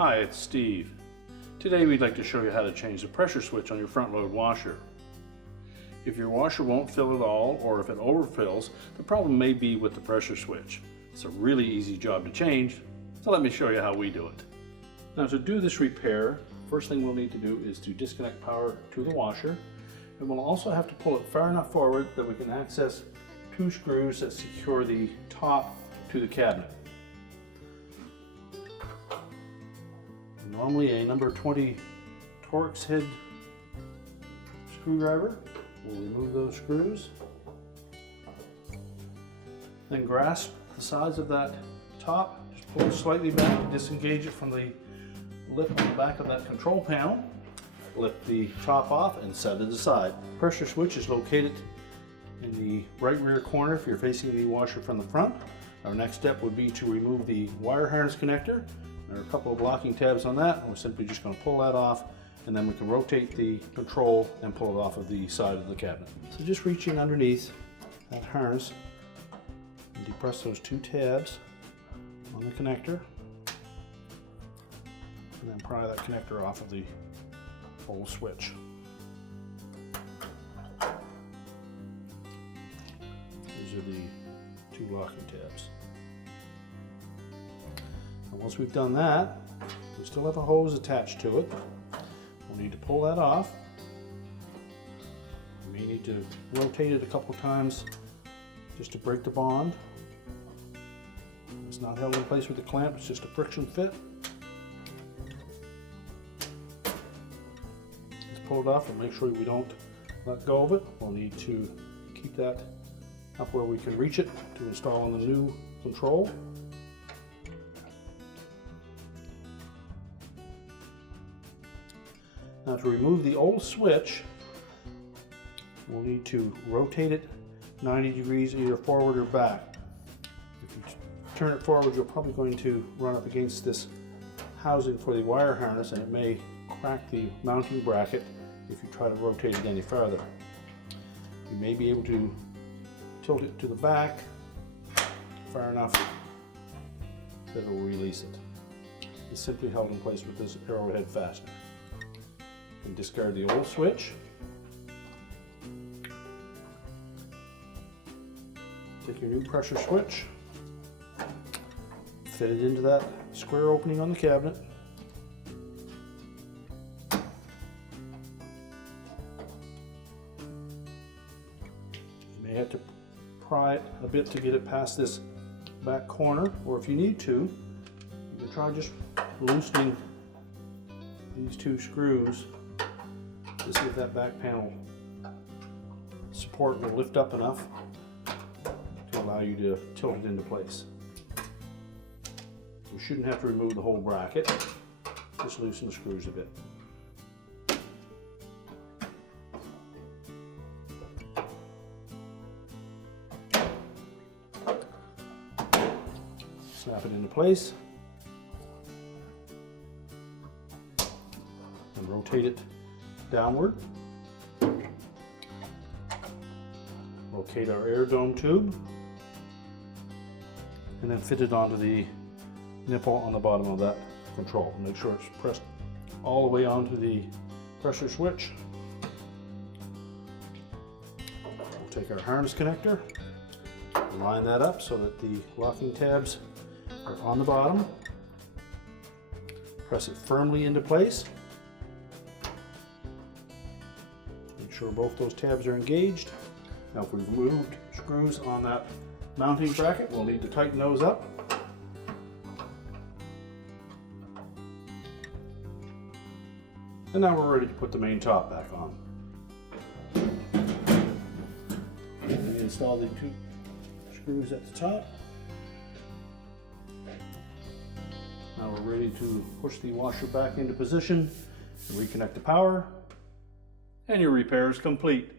Hi, it's Steve. Today we'd like to show you how to change the pressure switch on your front load washer. If your washer won't fill at all, or if it overfills, the problem may be with the pressure switch. It's a really easy job to change, so let me show you how we do it. Now to do this repair, first thing we'll need to do is to disconnect power to the washer, and we'll also have to pull it far enough forward that we can access two screws that secure the top to the cabinet. Normally a number 20 Torx head screwdriver. We'll remove those screws. Then grasp the sides of that top, just pull it slightly back, disengage it from the lip on the back of that control panel. Lift the top off and set it aside. Pressure switch is located in the right rear corner if you're facing the washer from the front. Our next step would be to remove the wire harness connector. There are a couple of locking tabs on that, and we're simply just going to pull that off, and then we can rotate the control and pull it off of the side of the cabinet. So just reach in underneath that harness and depress those two tabs on the connector, and then pry that connector off of the whole switch. These are the two locking tabs. And once we've done that, we still have a hose attached to it. We'll need to pull that off. We may need to rotate it a couple times just to break the bond. It's not held in place with the clamp, it's just a friction fit. Let's pull it off and make sure we don't let go of it. We'll need to keep that up where we can reach it to install on the new control. Now to remove the old switch, we'll need to rotate it 90 degrees either forward or back. If you turn it forward, you're probably going to run up against this housing for the wire harness, and it may crack the mounting bracket if you try to rotate it any farther. You may be able to tilt it to the back far enough that it will release it. It's simply held in place with this arrowhead fastener. And discard the old switch. Take your new pressure switch, fit it into that square opening on the cabinet. You may have to pry it a bit to get it past this back corner, or if you need to, you can try just loosening these two screws to see if that back panel support will lift up enough to allow you to tilt it into place. You shouldn't have to remove the whole bracket, just loosen the screws a bit. Snap it into place and rotate it downward. Locate our air dome tube and then fit it onto the nipple on the bottom of that control. Make sure it's pressed all the way onto the pressure switch. We'll take our harness connector, line that up so that the locking tabs are on the bottom. Press it firmly into place. Make sure both those tabs are engaged. Now if we've removed screws on that mounting bracket, we'll need to tighten those up. And now we're ready to put the main top back on. We install the two screws at the top. Now we're ready to push the washer back into position and reconnect the power. And your repair is complete.